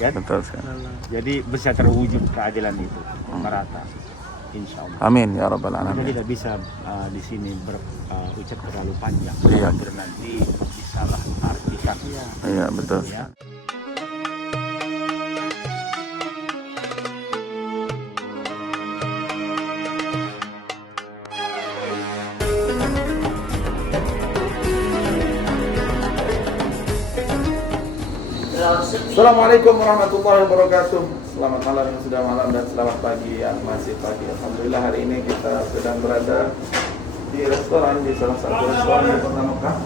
kan? Betul sekali. Jadi bisa terwujud keadilan itu merata, insya Allah. Amin ya rabbal Kita alamin. tidak bisa di sini berucap terlalu panjang, Iya. nanti disalah artikan. Iya betul. Ya. Assalamualaikum warahmatullahi wabarakatuh. Selamat malam yang sudah malam dan selamat pagi yang masih pagi. Alhamdulillah hari ini kita sedang berada di restoran, di salah satu restoran di Kota Mekah.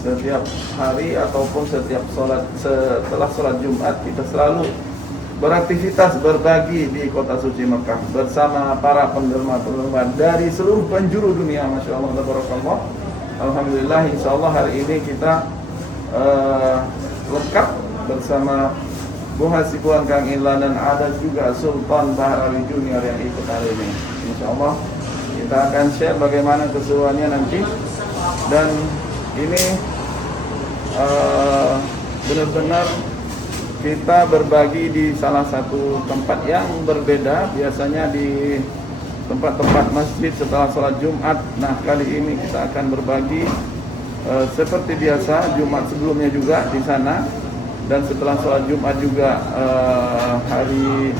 Setiap hari ataupun setiap setelah sholat Jumat kita selalu beraktivitas berbagi di kota suci Mekah bersama para penderma-penderma dari seluruh penjuru dunia. Masya Allah, tabarakallah. Alhamdulillah, insya Allah hari ini kita lengkap bersama Bu Hasibuan, Kang Ilan, dan ada juga Sultan Bahar Ali Junior yang ikut hari ini. Insya Allah kita akan share bagaimana keseruannya nanti. Dan ini benar-benar kita berbagi di salah satu tempat yang berbeda. Biasanya di tempat-tempat masjid setelah sholat Jumat. Nah, kali ini kita akan berbagi seperti biasa Jumat sebelumnya juga di sana, dan setelah sholat Jumat juga hari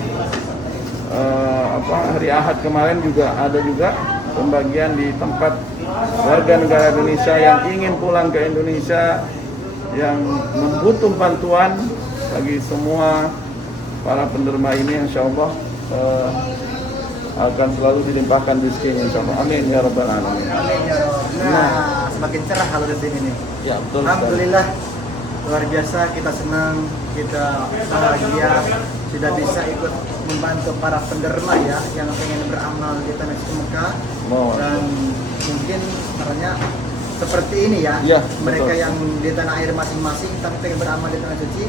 Ahad kemarin juga ada juga pembagian di tempat warga negara Indonesia yang ingin pulang ke Indonesia, yang membutuh bantuan. Bagi semua para penderma ini, insya Allah akan selalu dilimpahkan rezeki, insya Allah. Amin ya rabbal alamin. Amin ya Rabbal. Nah, semakin cerah kalau di sini nih. Ya betul. Alhamdulillah, luar biasa, kita senang, kita bahagia sudah bisa ikut membantu para penderma ya yang ingin beramal di tanah suci Mekah. Dan mungkin caranya seperti ini ya, mereka betul. yang di tanah air masing-masing tapi ingin beramal di tanah suci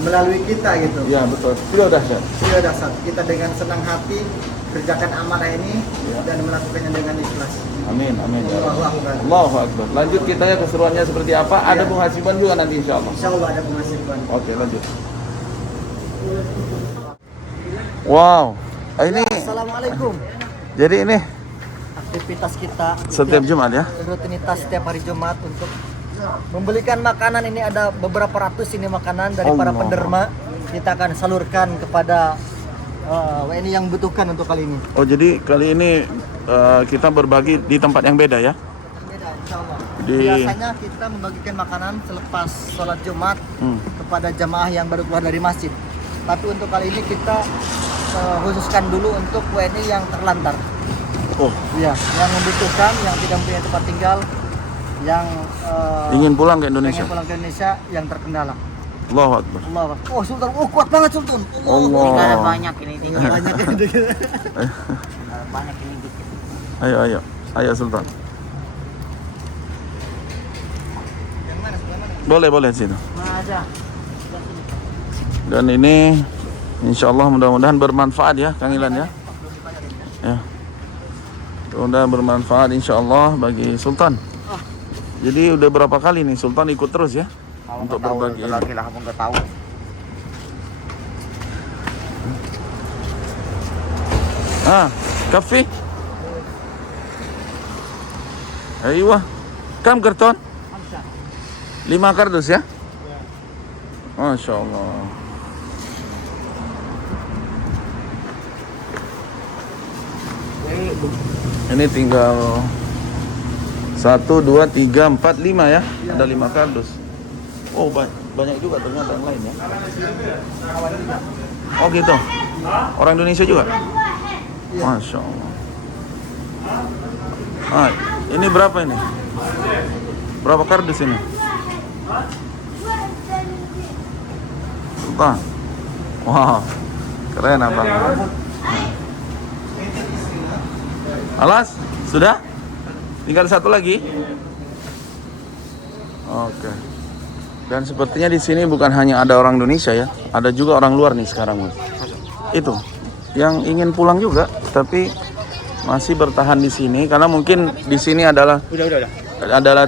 melalui kita gitu. Ya betul. Sudah dahsyat. Sudah dahsyat. Kita dengan senang hati kerjakan amanah ini dan melakukannya dengan ikhlas. Amin, amin. Allahu Akbar. Allahu Akbar. Lanjut kita ya, keseruannya seperti apa? Ada Bung Hasibuan juga nanti, insya Allah. Insya Allah ada penghasilan. Oke, lanjut. Wow, ini. Assalamualaikum. Jadi ini Aktivitas kita setiap Jumat ya? rutinitas setiap hari Jumat untuk membelikan makanan. Ini ada beberapa ratus ini makanan dari para penderma. Kita akan salurkan kepada WNI yang membutuhkan untuk kali ini. Oh, jadi kali ini kita berbagi di tempat yang beda ya? Beda, insya Allah. Di- Biasanya kita membagikan makanan selepas sholat Jumat kepada jamaah yang baru keluar dari masjid. Tapi untuk kali ini kita khususkan dulu untuk WNI yang terlantar. Oh, Iya, yang membutuhkan, yang tidak punya tempat tinggal, yang ingin pulang ke Indonesia. pengen pulang ke Indonesia, yang terkendala. Allahu Akbar. Allah. Oh, Sultan, kuat banget Sultan. Allah. Tinggal banyak ini tinggal Banyak ini. tinggal banyak ini dikit. Ayo, ayo. Ayo Sultan. Yang mana? Sebelah mana? Boleh, boleh di situ. Mana aja? Dan ini insya Allah mudah-mudahan bermanfaat ya, Kang Ilan ya. Ya. Mudah-mudahan bermanfaat insya Allah bagi Sultan. Jadi udah berapa kali nih Sultan ikut terus ya untuk berbagi. Lagi lah, aku nggak tahu. Kafe. Ayo, kam karton? 5 kardus ya? Masya Allah. Ini tinggal 1, 2, 3, 4, 5 ya? Ada 5 kardus. Oh, banyak juga ternyata yang lain ya? Oh gitu? Orang Indonesia juga? Masya Allah. Ini berapa ini? Berapa kardus ini? Sultan. Wow, keren abang. Alas, sudah? Tinggal satu lagi? Oke. Dan sepertinya di sini bukan hanya ada orang Indonesia ya, ada juga orang luar nih sekarang, Mas. Itu yang ingin pulang juga, tapi masih bertahan di sini karena mungkin di sini adalah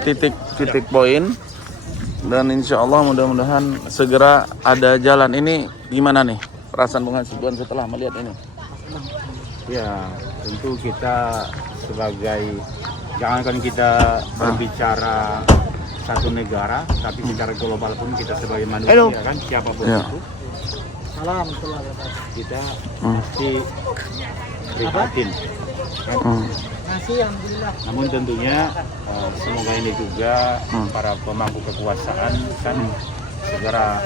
titik poin Dan insya Allah mudah-mudahan segera ada jalan. Ini gimana nih perasaan Bung Hasibuan setelah melihat ini? Ya, tentu kita sebagai, jangankan kita berbicara satu negara, tapi secara global pun kita sebagai manusia kan, siapapun itu, Salam. kita pasti prihatin. Kan? Masih alhamdulillah. Namun tentunya semoga ini juga para pemangku kekuasaan kan segera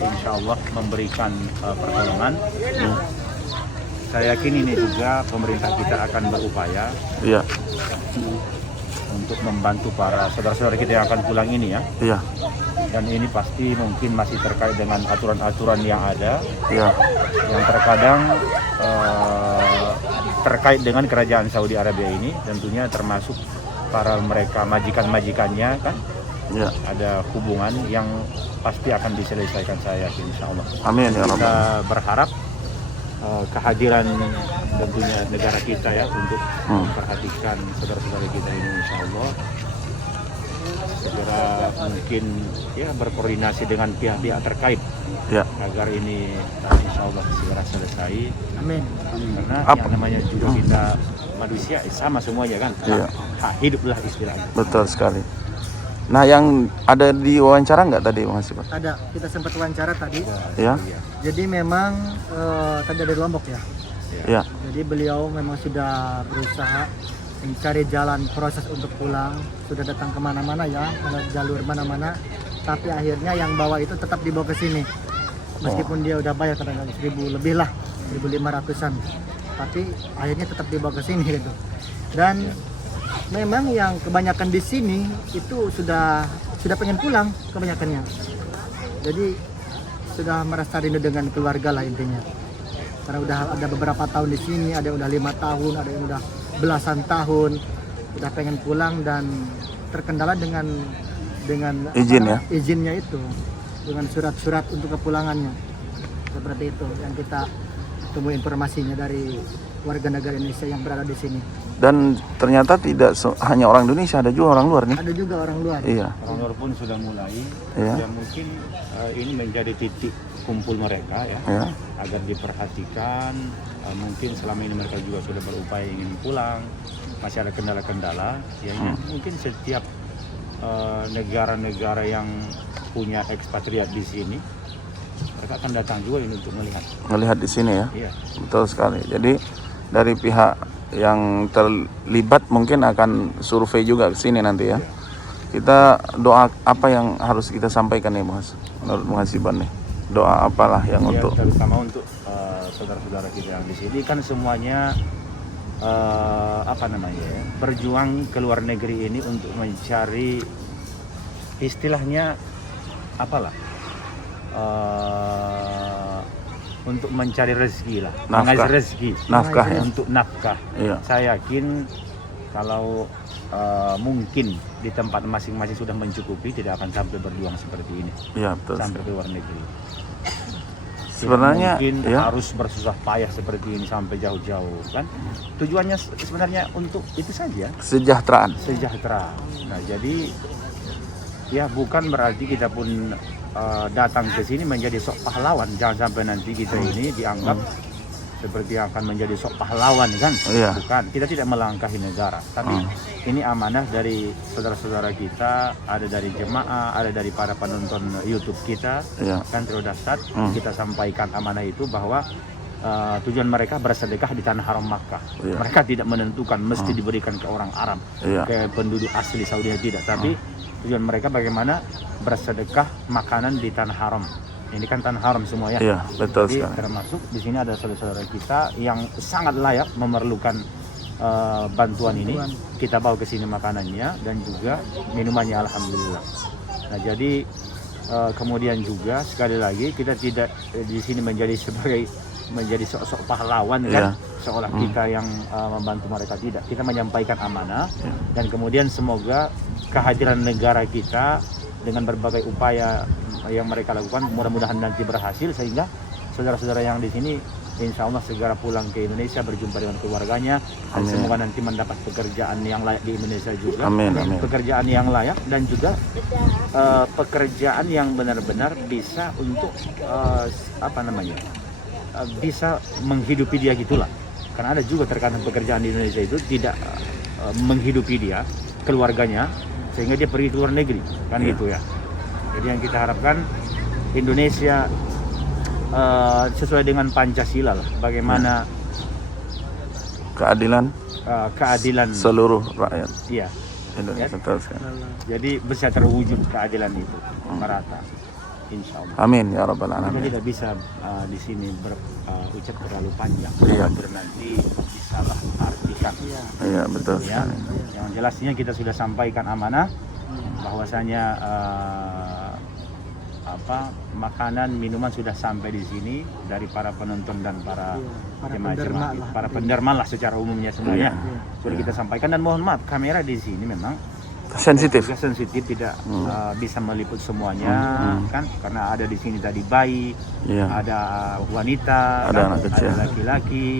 insya Allah memberikan pertolongan. Saya yakin ini juga pemerintah kita akan berupaya untuk membantu para saudara-saudara kita yang akan pulang ini ya. Dan ini pasti mungkin masih terkait dengan aturan-aturan yang ada, yang terkadang terkait dengan kerajaan Saudi Arabia ini, tentunya termasuk para mereka majikan-majikannya kan, ada hubungan yang pasti akan diselesaikan, saya yakin insya Allah. Amin ya Rabbal. Kita berharap kehadiran tentunya negara kita ya untuk memperhatikan saudara-saudara kita ini insya Allah segera mungkin ya berkoordinasi dengan pihak-pihak terkait agar ini insya Allah segera selesai. Amin. Karena yang namanya juga kita manusia sama semuanya kan, hak hiduplah istilahnya. Betul sekali. Nah, yang ada di wawancara nggak tadi Bung Hasibuan? Ada, kita sempat wawancara tadi. Ya. Jadi memang tadi dari Lombok ya. Ya. Jadi beliau memang sudah berusaha mencari jalan proses untuk pulang, sudah datang kemana-mana ya, jalur mana-mana, tapi akhirnya yang bawa itu tetap dibawa ke sini. Meskipun dia udah bayar kadang-kadang 1.000 lebih lah, 1.500-an, tapi akhirnya tetap dibawa ke sini gitu. Dan memang yang kebanyakan di sini itu sudah pengen pulang kebanyakannya. Jadi sudah merasa rindu dengan keluarga lah intinya. Karena udah ada beberapa tahun di sini, ada yang udah 5 tahun, ada yang udah belasan tahun, udah pengen pulang dan terkendala dengan izin ya, izinnya itu, dengan surat-surat untuk kepulangannya. Seperti itu yang kita tunggu informasinya dari warga negara Indonesia yang berada di sini. Dan ternyata tidak hanya orang Indonesia, ada juga orang luar nih. Ada juga orang luar. Iya. Orang luar pun sudah mulai, dan mungkin ini menjadi titik kumpul mereka ya, agar diperhatikan. Mungkin selama ini mereka juga sudah berupaya ingin pulang, masih ada kendala-kendala. Ya, mungkin setiap negara-negara yang punya ekspatriat di sini, mereka akan datang juga ini untuk melihat di sini ya. Iya. Betul sekali. Jadi dari pihak yang terlibat mungkin akan survei juga ke sini nanti ya. Kita doa apa yang harus kita sampaikan nih Mas, menurut Bung Hasibuan nih? Doa apalah yang untuk terutama untuk saudara-saudara kita yang di sini kan semuanya berjuang ke luar negeri ini untuk mencari istilahnya untuk mencari rezeki lah, mengais rezeki, nafkah ya? Untuk nafkah. Saya yakin kalau mungkin di tempat masing-masing sudah mencukupi, tidak akan sampai berjuang seperti ini. Iya, betul. Sampai ke luar negeri. Sebenarnya mungkin harus bersusah payah seperti ini sampai jauh-jauh kan. Tujuannya sebenarnya untuk itu saja. Sejahtera. Nah, jadi ya bukan berarti kita pun datang ke sini menjadi sok pahlawan. Jangan sampai nanti kita ini dianggap seperti akan menjadi sok pahlawan kan. Bukan, kita tidak melangkahi negara, tapi ini amanah dari saudara-saudara kita, ada dari jemaah, ada dari para penonton YouTube kita kan terdaftar. Kita sampaikan amanah itu bahwa tujuan mereka bersedekah di tanah haram Makkah. Mereka tidak menentukan mesti diberikan ke orang Arab, ke penduduk asli Saudi, tidak, tapi tujuan mereka bagaimana bersedekah makanan di tanah haram. Ini kan tanah haram semua ya. Iya, betul. Jadi termasuk di sini ada saudara-saudara kita yang sangat layak memerlukan bantuan ini. Kita bawa ke sini makanannya dan juga minumannya, alhamdulillah. Nah, jadi kemudian juga sekali lagi kita tidak di sini menjadi sok-sok pahlawan kan, seolah kita yang membantu mereka, tidak. Kita menyampaikan amanah dan kemudian semoga kehadiran negara kita dengan berbagai upaya yang mereka lakukan mudah-mudahan nanti berhasil, sehingga saudara-saudara yang di sini insya Allah segera pulang ke Indonesia, berjumpa dengan keluarganya, dan Amin. semoga nanti mendapat pekerjaan yang layak di Indonesia juga. Amin, amin. Pekerjaan yang layak dan juga pekerjaan yang benar-benar bisa untuk bisa menghidupi dia gitulah. Karena ada juga terkadang pekerjaan di Indonesia itu tidak menghidupi dia, keluarganya, sehingga dia pergi ke luar negeri, kan gitu ya. Jadi yang kita harapkan Indonesia sesuai dengan Pancasila lah, bagaimana keadilan seluruh rakyat iya. Indonesia. Jadi bisa terwujud keadilan itu merata, insya Allah. Amin ya rabbal Kita alamin. tidak bisa di sini berucap terlalu panjang. Iya. Nanti bisa lah artikan. Iya betul Ya, sekali. yang jelasnya kita sudah sampaikan amanah bahwasanya makanan minuman sudah sampai di sini dari para penonton dan para jemaah, para penderma lah secara umumnya semuanya sudah kita sampaikan, dan mohon maaf kamera di sini memang Sensitif. juga sensitif, tidak bisa meliput semuanya kan, karena ada di sini tadi bayi, Iya. ada wanita, Ada kan? anak kecil. Ada laki-laki,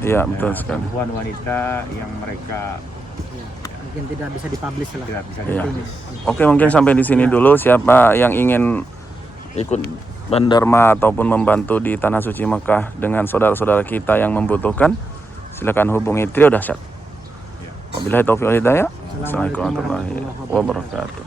Iya betul sekali. perempuan, wanita yang mereka Mungkin tidak bisa dipublish lah. tidak bisa Iya. ditulis. Oke, mungkin sampai di sini dulu. Siapa yang ingin ikut Bandarma ataupun membantu di Tanah Suci Mekah dengan saudara-saudara kita yang membutuhkan, silakan hubungi Trio Dahsyat. Wabillahi taufiq wal hidayah. Assalamualaikum warahmatullahi wabarakatuh.